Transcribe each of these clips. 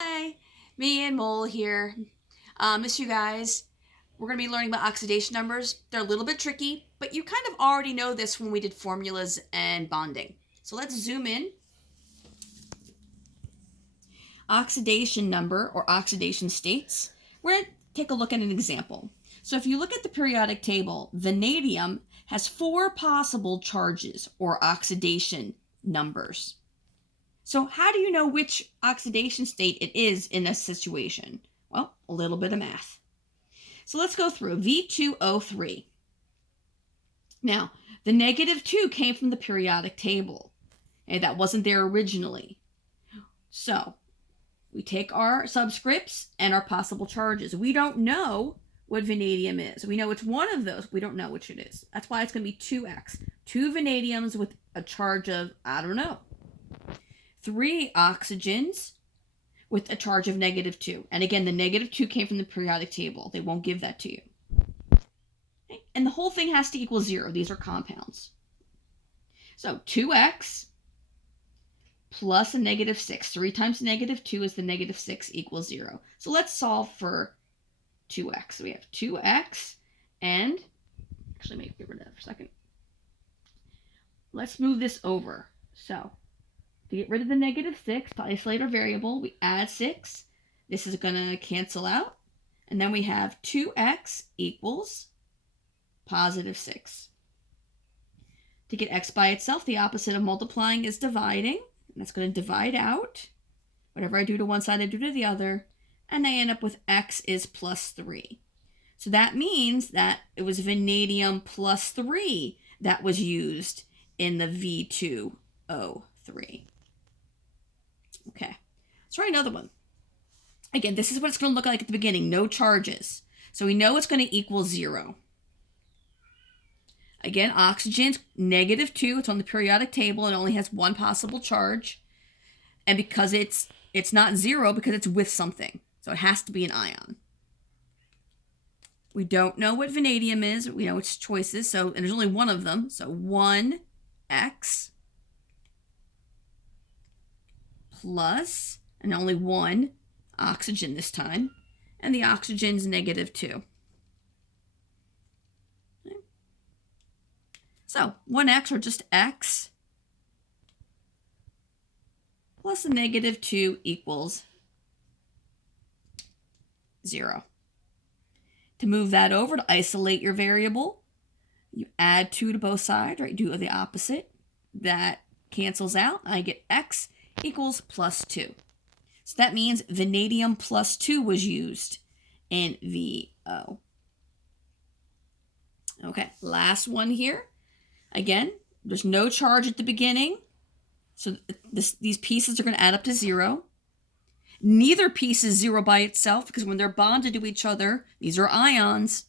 Hi, me and Mole here. Miss you guys. We're going to be learning about oxidation numbers. They're a little bit tricky, but you kind of already know this when we did formulas and bonding. So let's zoom in. Oxidation number or oxidation states. We're going to take a look at an example. So if you look at the periodic table, vanadium has 4 possible charges or oxidation numbers. So how do you know which oxidation state it is in a situation? Well, a little bit of math. So let's go through V2O3. Now, the -2 came from the periodic table, and that wasn't there originally. So we take our subscripts and our possible charges. We don't know what vanadium is. We know it's one of those. We don't know which it is. That's why it's going to be 2x. 2 vanadiums with a charge of, I don't know, 3 oxygens with a charge of -2. And again, the -2 came from the periodic table. They won't give that to you. Okay? And the whole thing has to equal 0. These are compounds. So 2x plus a -6. 3 times -2 is the -6 equals 0. So let's solve for 2x. So we have 2x and, actually, let me get rid of that for a second. Let's move this over. So to get rid of the -6, to isolate our variable, we add 6. This is going to cancel out. And then we have 2x equals +6. To get x by itself, the opposite of multiplying is dividing. And that's going to divide out. Whatever I do to one side, I do to the other. And I end up with x is +3. So that means that it was vanadium +3 that was used in the V2O3. Okay, let's try another one. Again, this is what it's going to look like at the beginning. No charges. So we know it's going to equal 0. Again, oxygen's -2. It's on the periodic table. It only has one possible charge. And because it's not 0 because it's with something. So it has to be an ion. We don't know what vanadium is. We know its choices. So, and there's only one of them. So 1x plus, and only one oxygen this time, and the oxygen's -2. Okay. So 1x, or just x, plus a -2 equals 0. To move that over, to isolate your variable, you add 2 to both sides, right? Do the opposite. That cancels out. I get x equals +2. So that means vanadium +2 was used in VO. Okay, last one here. Again, there's no charge at the beginning. So these pieces are going to add up to 0. Neither piece is 0 by itself because when they're bonded to each other, these are ions.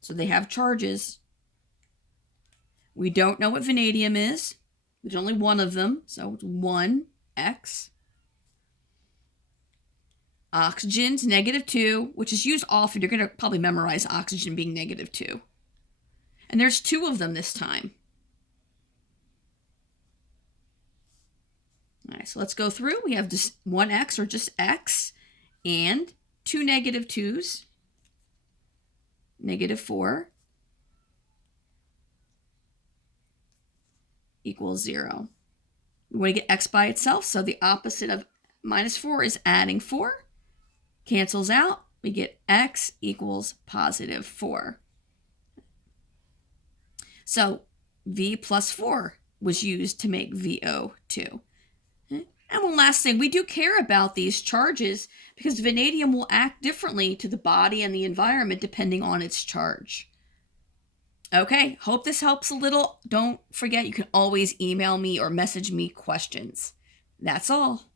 So they have charges. We don't know what vanadium is. There's only one of them, so it's 1x. Oxygen's -2, which is used often. You're going to probably memorize oxygen being -2. And there's 2 of them this time. All right, so let's go through. We have just 1x, or just x, and 2 -2's, -4, equals 0. We want to get x by itself, so the opposite of -4 is adding 4. Cancels out. We get x equals +4. So V plus 4 was used to make VO2. And one last thing, we do care about these charges because vanadium will act differently to the body and the environment depending on its charge. Okay, hope this helps a little. Don't forget, you can always email me or message me questions. That's all.